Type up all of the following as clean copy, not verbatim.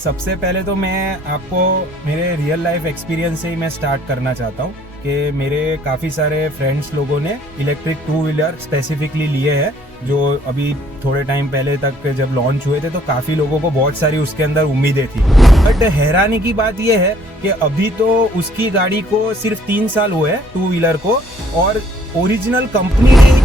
सबसे पहले तो मैं आपको मेरे रियल लाइफ एक्सपीरियंस से ही मैं स्टार्ट करना चाहता हूँ कि मेरे काफ़ी सारे फ्रेंड्स लोगों ने इलेक्ट्रिक टू व्हीलर स्पेसिफिकली लिए हैं, जो अभी थोड़े टाइम पहले तक जब लॉन्च हुए थे तो काफ़ी लोगों को बहुत सारी उसके अंदर उम्मीदें थी। बट हैरानी की बात यह है कि अभी तो उसकी गाड़ी को सिर्फ 3 साल हुए हैं टू व्हीलर को, और ओरिजिनल कंपनी ने।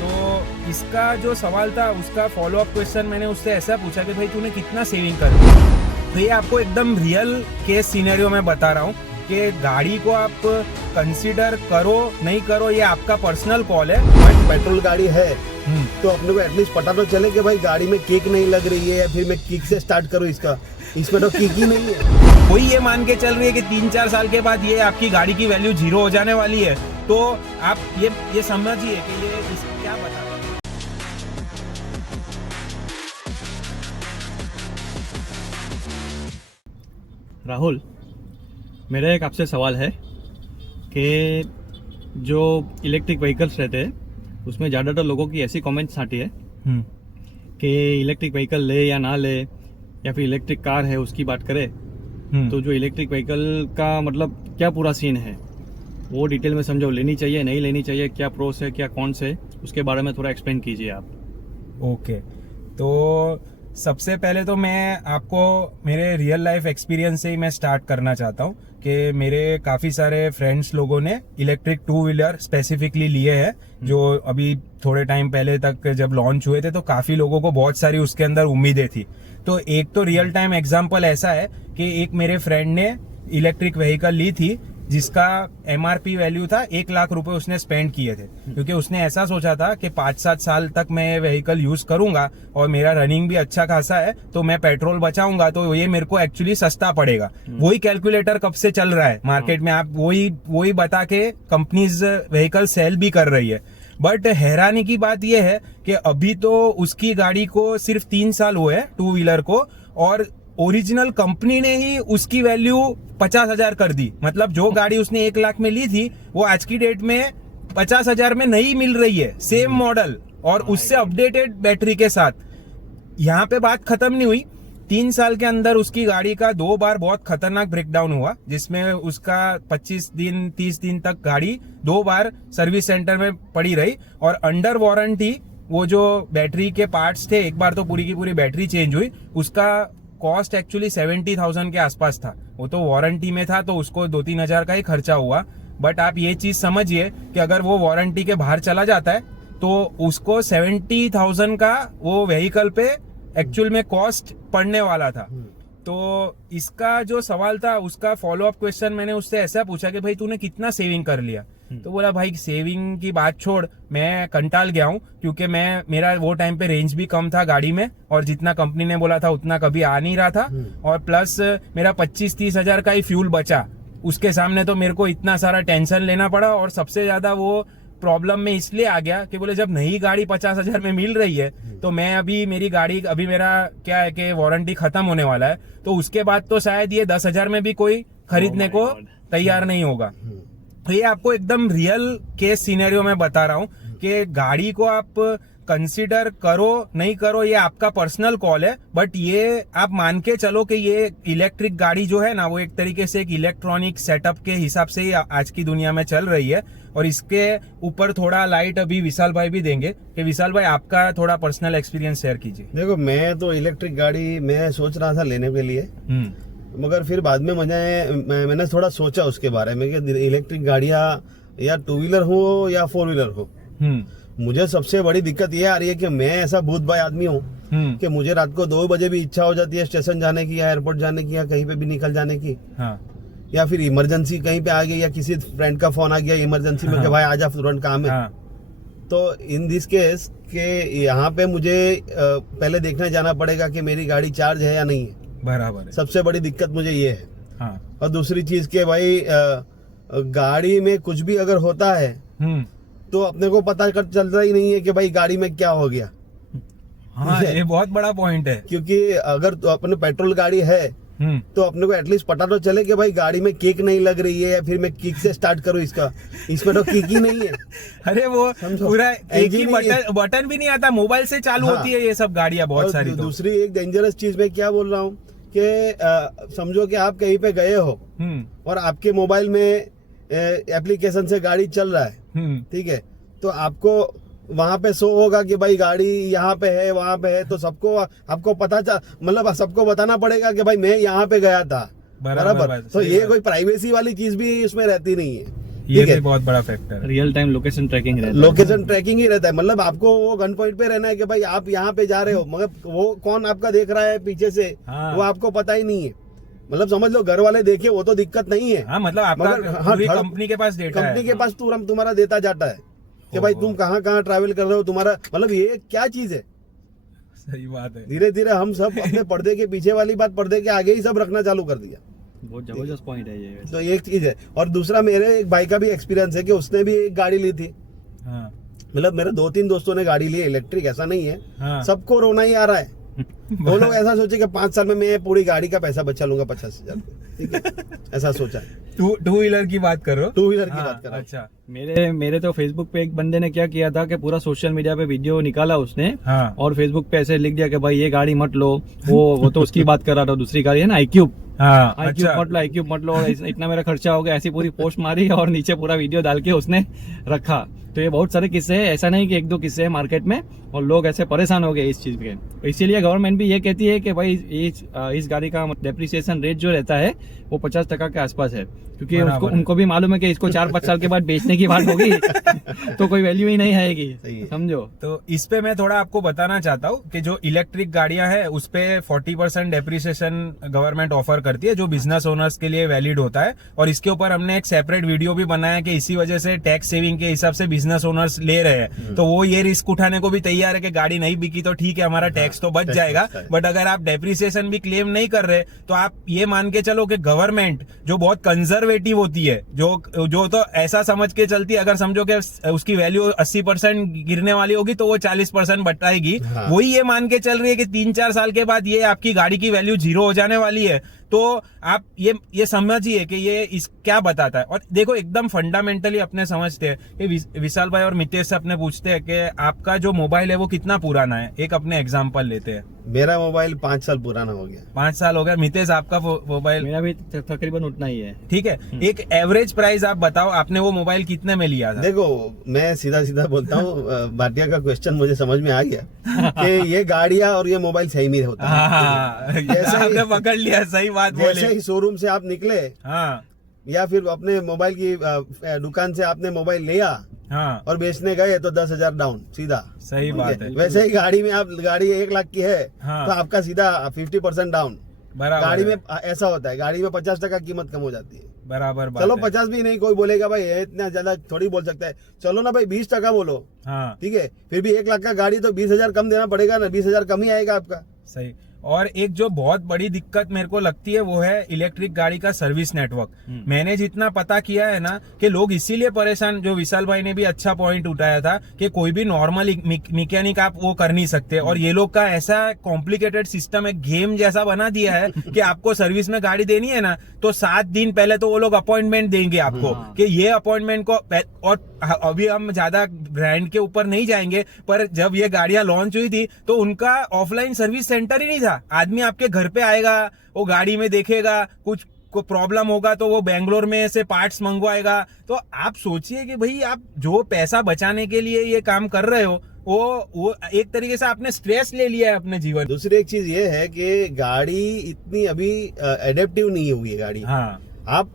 तो इसका जो सवाल था उसका फॉलो अप क्वेश्चन मैंने उससे ऐसा पूछा कि भाई तूने कितना सेविंग कर दी। तो ये आपको एकदम रियल केस सिनेरियो में बता रहा हूँ कि गाड़ी को आप कंसीडर करो नहीं करो ये आपका पर्सनल कॉल है। बट पेट्रोल गाड़ी है तो अपने को एटलीस्ट पता तो चले कि भाई गाड़ी में किक नहीं लग रही है या फिर मैं किक से स्टार्ट करूँ इसका, इसमें तो किक ही नहीं है। कोई ये मान के चल रही है कि 3-4 साल के बाद ये आपकी गाड़ी की वैल्यू 0 हो जाने वाली है, तो आप ये समझिए कि ये क्या बता रहा है। राहुल, मेरा एक आपसे सवाल है कि जो इलेक्ट्रिक व्हीकल्स रहते हैं उसमें ज़्यादातर लोगों की ऐसी कमेंट्स आती है कि इलेक्ट्रिक व्हीकल ले या ना ले, या फिर इलेक्ट्रिक कार है उसकी बात करें तो जो इलेक्ट्रिक व्हीकल का मतलब क्या पूरा सीन है वो डिटेल में समझो। लेनी चाहिए नहीं लेनी चाहिए, क्या प्रोस है क्या कॉन्स है, उसके बारे में थोड़ा एक्सप्लेन कीजिए आप। ओके, तो सबसे पहले तो मैं आपको मेरे रियल लाइफ एक्सपीरियंस से ही मैं स्टार्ट करना चाहता हूँ कि मेरे काफ़ी सारे फ्रेंड्स लोगों ने इलेक्ट्रिक टू व्हीलर स्पेसिफिकली लिए हैं, जो अभी थोड़े टाइम पहले तक जब लॉन्च हुए थे तो काफ़ी लोगों को बहुत सारी उसके अंदर उम्मीदें थी। तो एक तो रियल टाइम एग्जाम्पल ऐसा है कि एक मेरे फ्रेंड ने इलेक्ट्रिक व्हीकल ली थी जिसका MRP वैल्यू था 1 लाख रुपए उसने स्पेंड किए थे, क्योंकि उसने ऐसा सोचा था कि 5-7 साल तक मैं ये व्हीकल यूज करूंगा और मेरा रनिंग भी अच्छा खासा है तो मैं पेट्रोल बचाऊंगा तो ये मेरे को एक्चुअली सस्ता पड़ेगा। वही कैलकुलेटर कब से चल रहा है मार्केट में, आप वही बता के कंपनीज व्हीकल सेल भी कर रही है। बट हैरानी की बात यह है कि अभी तो उसकी गाड़ी को सिर्फ 3 साल हुए हैं टू व्हीलर को, और ओरिजिनल कंपनी ने ही उसकी वैल्यू 50,000 कर दी। मतलब जो गाड़ी उसने 1 लाख में ली थी वो आज की डेट में 50,000 में नहीं मिल रही है, सेम मॉडल और उससे अपडेटेड बैटरी के साथ। यहाँ पे बात खत्म नहीं हुई। 3 साल के अंदर उसकी गाड़ी का 2 बार बहुत खतरनाक ब्रेकडाउन हुआ, जिसमें उसका 25 दिन 30 दिन तक गाड़ी 2 बार सर्विस सेंटर में पड़ी रही, और अंडर वारंटी वो जो बैटरी के पार्ट्स थे, एक बार तो पूरी की पूरी बैटरी चेंज हुई, उसका कॉस्ट एक्चुअली 70,000 के आसपास था। वो तो वारंटी में था तो उसको 2-3 हजार का ही खर्चा हुआ। बट आप ये चीज समझिए कि अगर वो वारंटी के बाहर चला जाता है तो उसको 70,000 का वो व्हीकल पे एक्चुअल में कॉस्ट पड़ने वाला था। तो इसका जो सवाल था उसका फॉलो अप क्वेश्चन मैंने उससे ऐसा पूछा कि भाई तूने कितना सेविंग कर लिया। तो बोला भाई सेविंग की बात छोड़, मैं कंटाल गया हूँ, क्योंकि मेरा वो टाइम पे रेंज भी कम था गाड़ी में और जितना कंपनी ने बोला था उतना कभी आ नहीं रहा था, और प्लस मेरा 25-30 हजार का ही फ्यूल बचा। उसके सामने तो मेरे को इतना सारा टेंशन लेना पड़ा, और सबसे ज्यादा वो प्रॉब्लम में इसलिए आ गया कि बोले जब नई गाड़ी 50,000 में मिल रही है तो मैं अभी मेरा क्या है कि वारंटी खत्म होने वाला है, तो उसके बाद तो शायद ये 10,000 में भी कोई खरीदने को तैयार नहीं होगा। तो ये आपको एकदम रियल केस सिनेरियो में बता रहा हूँ कि गाड़ी को आप कंसीडर करो नहीं करो ये आपका पर्सनल कॉल है, बट ये आप मान के चलो कि ये इलेक्ट्रिक गाड़ी जो है ना वो एक तरीके से एक इलेक्ट्रॉनिक सेटअप के हिसाब से ही आज की दुनिया में चल रही है। और इसके ऊपर थोड़ा लाइट अभी विशाल भाई भी देंगे कि विशाल भाई आपका थोड़ा पर्सनल एक्सपीरियंस शेयर कीजिए। देखो, मैं तो इलेक्ट्रिक गाड़ी मैं सोच रहा था लेने के लिए, मगर फिर बाद में मैंने थोड़ा सोचा उसके बारे में कि इलेक्ट्रिक गाड़ियां या टू व्हीलर हो या 4 व्हीलर हो, मुझे सबसे बड़ी दिक्कत ये आ रही है कि मैं ऐसा भूत भाई आदमी हूँ कि मुझे रात को 2 बजे भी इच्छा हो जाती है स्टेशन जाने की या एयरपोर्ट जाने की या कहीं पे भी निकल जाने की। हाँ। या फिर इमरजेंसी कहीं पे आ गई या किसी फ्रेंड का फोन आ गया इमरजेंसी में कि भाई आजा तुरंत काम है। हाँ। तो इन दिस केस के यहाँ पे मुझे पहले देखने जाना पड़ेगा कि मेरी गाड़ी चार्ज है या नहीं है। बराबर है। सबसे बड़ी दिक्कत मुझे ये है। हाँ। और दूसरी चीज के भाई गाड़ी में कुछ भी अगर होता है तो अपने को पता चलता ही नहीं है कि भाई गाड़ी में क्या हो गया। हाँ, ये बहुत बड़ा पॉइंट है, क्योंकि अगर तो अपने पेट्रोल गाड़ी है तो अपने को एटलीस्ट पता तो चले कि भाई गाड़ी में किक नहीं लग रही है या फिर मैं किक से स्टार्ट करूं इसका, इसमें तो किक ही नहीं है। अरे वो पूरा एक ही बटन भी नहीं आता, मोबाइल से चालू होती है ये सब गाड़ियां बहुत सारी। दूसरी एक डेंजरस चीज मैं क्या बोल रहा हूँ कि समझो कि आप कहीं पे गए हो और आपके मोबाइल में एप्लीकेशन से गाड़ी चल रहा है, ठीक है, तो आपको वहां पे शो होगा कि भाई गाड़ी यहाँ पे है वहां पे है, तो सबको आपको पता मतलब सबको बताना पड़ेगा कि भाई मैं यहाँ पे गया था, बराबर। तो ये कोई प्राइवेसी वाली चीज भी इसमें रहती नहीं है, ये भी बहुत बड़ा फैक्टर है। रियल टाइम लोकेशन ट्रैकिंग रहता है, लोकेशन ट्रैकिंग ही रहता है। मतलब आपको वो गन पॉइंट पे रहना है कि भाई आप यहाँ पे जा रहे हो, मगर वो कौन आपका देख रहा है पीछे से, वो आपको पता ही नहीं है। मतलब समझ लो घर वाले देखे वो तो दिक्कत नहीं है, हाँ, मतलब आपका पूरी कंपनी के पास डेटा है, कंपनी के पास तुम्हारा डेटा जाता है कि भाई तुम कहाँ कहाँ ट्रैवल कर रहे हो, तुम्हारा मतलब ये क्या चीज है। सही बात है। धीरे धीरे हम सब अपने पर्दे के पीछे वाली बात पर्दे के आगे ही सब रखना चालू कर दिया। बहुत जबरदस्त पॉइंट है ये। तो एक चीज है। और दूसरा मेरे एक भाई का भी एक्सपीरियंस है कि उसने भी एक गाड़ी ली थी। हाँ। मतलब मेरे 2-3 दोस्तों ने गाड़ी ली है इलेक्ट्रिक, ऐसा नहीं है। हाँ। सबको रोना ही आ रहा है। वो लोग ऐसा सोचे कि 5 साल में मैं पूरी गाड़ी का पैसा बचा लूंगा 50,000, ठीक है, ऐसा सोचा है। टू व्हीलर की बात करो, टू व्हीलर की हाँ, बात कर रहा हूं। अच्छा। मेरे तो फेसबुक पे एक बंदे ने क्या किया था कि पूरा सोशल मीडिया पे वीडियो निकाला उसने, हाँ। और फेसबुक पे ऐसे लिख दिया कि भाई ये गाड़ी मत लो, वो तो उसकी बात कर रहा था, दूसरी गाड़ी है ना iQube, हाँ, iQube अच्छा। मत लो, iQube मत लो, इतना मेरा खर्चा हो गया, ऐसी पूरी पोस्ट मारी और नीचे पूरा वीडियो डाल के उसने रखा। तो ये बहुत सारे किस्से हैं, ऐसा नहीं कि 1-2 किस्से हैं मार्केट में, और लोग ऐसे परेशान हो गए इस चीज के। तो इसीलिए गवर्नमेंट भी ये कहती है कि भाई इस गाड़ी का डेप्रिसिएशन रेट जो रहता है वो 50% के आसपास है, क्योंकि उनको भी मालूम है कि इसको 4-5 साल के बाद बेचने की बात होगी तो कोई वैल्यू ही नहीं आएगी, समझो। तो इस पे मैं थोड़ा आपको बताना चाहता हूँ कि जो इलेक्ट्रिक गाड़ियां हैं उस पे 40% डेप्रिसिएशन गवर्नमेंट ऑफर करती है, जो बिजनेस ओनर्स के लिए वैलिड होता है। और इसके ऊपर हमने एक सेपरेट वीडियो भी बनाया कि इसी वजह से टैक्स सेविंग के हिसाब से बिजनेस ओनर्स ले रहे हैं, तो वो ये रिस्क उठाने को भी तैयार है कि गाड़ी नहीं बिकी तो ठीक है, हमारा टैक्स तो बच जाएगा, बट अगर आप डेप्रिसिएशन भी क्लेम नहीं कर रहे तो आप ये मान के चलो कि गवर्नमेंट जो बहुत कंजर्वेटिव होती है, जो तो ऐसा समझ के चलती है, अगर समझो कि उसकी वैल्यू 80% गिरने वाली होगी तो वो 40% बढ़ाएगी, वही ये मान के चल रही है कि 3-4 साल के बाद ये आपकी गाड़ी की वैल्यू 0 हो जाने वाली है। तो आप ये समझिए कि ये इस क्या बताता है। और देखो एकदम फंडामेंटली अपने समझते हैं कि विशाल भाई और मितेश से अपने पूछते हैं कि आपका जो मोबाइल है वो कितना पुराना है, एक अपने एग्जांपल लेते हैं। मेरा मोबाइल 5 साल पुराना हो गया। 5 साल हो गया। मितेश आपका मोबाइल? मेरा भी तकरीबन उतना ही है। ठीक है, एक एवरेज प्राइस आप बताओ, आपने वो मोबाइल कितने में लिया था? देखो मैं सीधा बोलता हूँ, भाटिया का क्वेश्चन मुझे समझ में आ गया कि ये गाड़ियां और ये मोबाइल सही में होता है। जैसे आपने पकड़ लिया, सही बात बोले। जैसे ही शोरूम से आप निकले, हाँ, या फिर अपने मोबाइल की दुकान से आपने मोबाइल लिया, हाँ, और बेचने गए तो 10,000 डाउन सीधा। सही बात है। वैसे ही गाड़ी में आप गाड़ी 1 लाख की है, हाँ, तो आपका सीधा 50% डाउन। बराबर। गाड़ी में ऐसा होता है, गाड़ी में 50% कीमत कम हो जाती है। बराबर बात चलो है। 50 भी नहीं, कोई बोलेगा भाई इतना ज्यादा थोड़ी बोल सकता है, चलो ना भाई 20% बोलो, हाँ, ठीक है, फिर भी 1 लाख का गाड़ी तो 20,000 कम देना पड़ेगा ना, 20,000 कम ही आएगा आपका। सही। और एक जो बहुत बड़ी दिक्कत मेरे को लगती है वो है इलेक्ट्रिक गाड़ी का सर्विस नेटवर्क। मैंने जितना पता किया है ना कि लोग इसीलिए परेशान, जो विशाल भाई ने भी अच्छा पॉइंट उठाया था कि कोई भी नॉर्मल मैकेनिक आप वो कर नहीं सकते, और ये लोग का ऐसा कॉम्प्लिकेटेड सिस्टम है, गेम जैसा बना दिया है कि आपको सर्विस में गाड़ी देनी है ना तो 7 दिन पहले तो वो लोग अपॉइंटमेंट देंगे आपको कि ये अपॉइंटमेंट को। और अभी हम ज्यादा ब्रांड के ऊपर नहीं जाएंगे, पर जब ये गाड़ियां लॉन्च हुई थी तो उनका ऑफलाइन सर्विस सेंटर ही नहीं था। आदमी आपके घर पे आएगा, वो गाड़ी में देखेगा, कुछ को प्रॉब्लम होगा तो वो बेंगलोर में से पार्ट्स मंगवाएगा। तो आप सोचिए कि भाई आप जो पैसा बचाने के लिए ये काम कर रहे हो, वो एक तरीके से आपने स्ट्रेस ले लिया है अपने जीवन। दूसरी एक चीज ये है कि गाड़ी इतनी अभी एडेप्टिव नहीं हुई है गाड़ी। हाँ, आप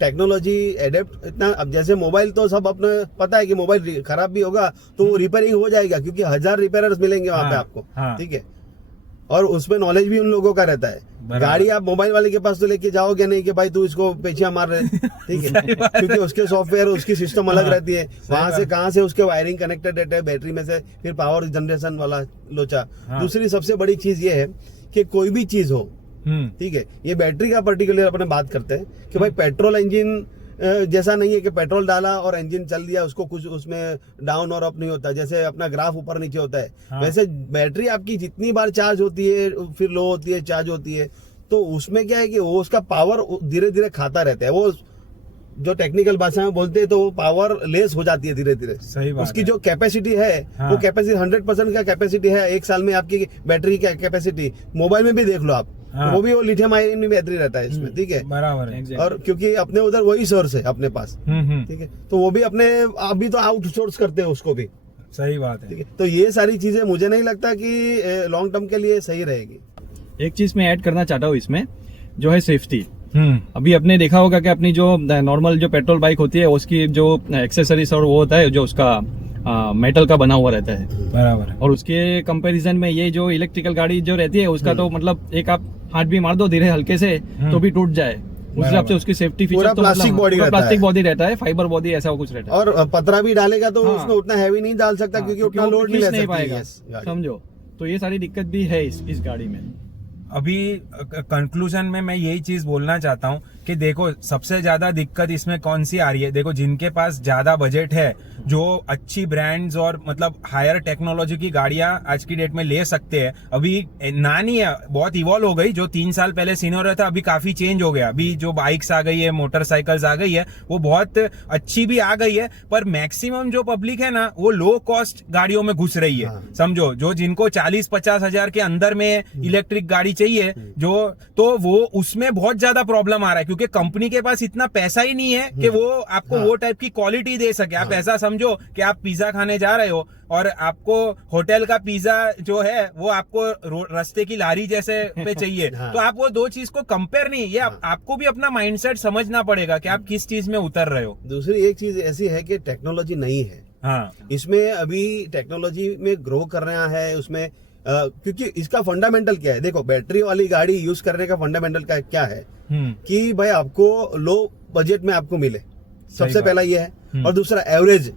टेक्नोलॉजी एडेप्ट इतना, अब जैसे मोबाइल तो सब अपने पता है कि मोबाइल खराब भी होगा तो वो रिपेयरिंग हो जाएगा, क्योंकि 1000 रिपेयरर्स मिलेंगे वहां पे आपको, ठीक है, और उसमें नॉलेज भी उन लोगों का रहता है। गाड़ी आप मोबाइल वाले के पास तो लेके जाओगे नहीं कि भाई तू इसको पेचियां मार रहे, ठीक है, क्योंकि उसके सॉफ्टवेयर उसकी सिस्टम अलग रहती है, वहां से कहां से उसके वायरिंग कनेक्टेड रहते हैं, बैटरी में से फिर पावर जनरेशन वाला लोचा। दूसरी सबसे बड़ी चीज ये है कि कोई भी चीज हो, ठीक है, ये बैटरी का पर्टिकुलर अपने बात करते हैं कि भाई पेट्रोल इंजन जैसा नहीं है कि पेट्रोल डाला और इंजन चल दिया, उसको कुछ उसमें डाउन और अप नहीं होता, जैसे अपना ग्राफ ऊपर नीचे होता है। वैसे बैटरी आपकी जितनी बार चार्ज होती है फिर लो होती है, चार्ज होती है, तो उसमें क्या है कि वो उसका पावर धीरे धीरे खाता रहता है। वो जो टेक्निकल भाषा में बोलते हैं तो वो पावर लेस हो जाती है धीरे धीरे। सही बात उसकी है। जो कैपेसिटी है, वो कैपेसिटी 100% का कैपेसिटी है। 1 साल में आपकी बैटरी की कैपेसिटी मोबाइल में भी देख लो आप, हाँ। वो भी वो लिथियम आयन में बैटरी रहता है इसमें, ठीक है। बराबर है। Exactly. और क्योंकि अपने उधर वही सोर्स है अपने पास, ठीक है, तो वो भी अपने अभी तो आउटसोर्स करते हैं उसको भी, सही बात ठीक है। है। तो ये सारी चीजें मुझे नहीं लगता कि लॉन्ग टर्म के लिए सही रहेगी। एक चीज मैं ऐड करना चाहता हूँ इसमें, जो है सेफ्टी। हम्म। अभी आपने देखा होगा कि अपनी जो नॉर्मल जो पेट्रोल बाइक होती है उसकी जो एक्सेसरीज और वो होता है जो उसका मेटल का बना हुआ रहता है, बराबर है। और उसके कंपैरिजन में ये जो इलेक्ट्रिकल गाड़ी जो रहती है उसका तो मतलब एक आप हाथ भी मार दो धीरे हल्के से तो भी टूट जाए। उस हिसाब से उसकी सेफ्टी फीचर पूरा प्लास्टिक बॉडी रहता है। प्लास्टिक बॉडी रहता है, फाइबर बॉडी ऐसा कुछ रहता है, और पतरा भी डालेगा तो हाँ। उसमें उतना हैवी नहीं डाल सकता, हाँ, क्योंकि उतना वो लोड नहीं ले खींच सकती पाएगा, है गाड़ी। समझो। तो ये सारी दिक्कत भी है इस गाड़ी में। अभी कंक्लूजन में मैं यही चीज बोलना चाहता हूँ कि देखो सबसे ज्यादा दिक्कत इसमें कौन सी आ रही है। देखो जिनके पास ज्यादा बजट है, जो अच्छी ब्रांड्स और मतलब हायर टेक्नोलॉजी की गाड़ियां आज की डेट में ले सकते हैं, अभी नानी है, बहुत इवॉल्व हो गई। जो 3 साल पहले सीनियर था अभी काफी चेंज हो गया। अभी जो बाइक्स आ गई है, मोटरसाइकिल्स आ गई है, वो बहुत अच्छी भी आ गई है, पर मैक्सिमम जो पब्लिक है ना वो लो कॉस्ट गाड़ियों में घुस रही है। हाँ। समझो, जो जिनको 40-50 हजार के अंदर में इलेक्ट्रिक गाड़ी चाहिए, जो तो वो उसमें बहुत ज्यादा प्रॉब्लम आ रहा है, क्योंकि कंपनी के पास इतना पैसा ही नहीं है कि वो आपको वो टाइप की क्वालिटी दे सके। आप ऐसा समझो कि आप पिज्जा खाने जा रहे हो और आपको होटल का पिज्जा जो है वो आपको रास्ते की लारी जैसे पे चाहिए। हाँ। तो आप वो दो चीज को कंपेयर नहीं, ये आपको भी अपना माइंडसेट समझना पड़ेगा कि आप किस चीज में उतर रहे हो। दूसरी एक चीज ऐसी है कि टेक्नोलॉजी नहीं है हाँ, इसमें, अभी टेक्नोलॉजी में ग्रो कर रहा है उसमें, क्योंकि इसका फंडामेंटल क्या है, देखो बैटरी वाली गाड़ी यूज करने का फंडामेंटल क्या है कि भाई आपको लो बजट में आपको मिले, सबसे बात। पहला ये है। और दूसरा एवरेज,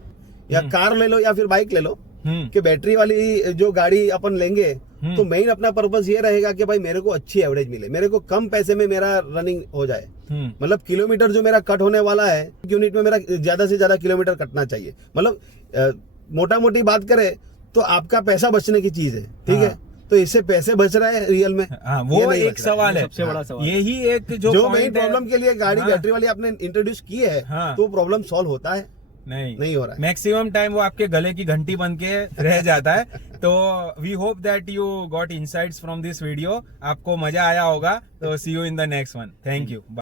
या कार ले लो या फिर बाइक ले लो, कि बैटरी वाली जो गाड़ी अपन लेंगे तो मेन अपना पर्पस ये रहेगा कि भाई मेरे को अच्छी एवरेज मिले, मेरे को कम पैसे में मेरा रनिंग हो जाए, मतलब किलोमीटर जो मेरा कट होने वाला है यूनिट में मेरा ज्यादा से ज्यादा किलोमीटर कटना चाहिए। मतलब मोटा मोटी बात करें तो आपका पैसा बचने की चीज है, ठीक है। तो इससे पैसे बच रहा है रियल में, हाँ, वो ये नहीं एक बच रहा सवाल है। सबसे बड़ा सवाल। यही एक जो जो point मेन है। प्रॉब्लम के लिए गाड़ी हाँ। बैटरी वाली आपने इंट्रोड्यूस की है, हाँ। तो प्रॉब्लम सॉल्व होता है? नहीं हो रहा है। मैक्सिमम टाइम वो आपके गले की घंटी बन के रह जाता है। तो we hope that you got insights from this video. आपको मजा आया होगा। तो see you in the next one. Thank you.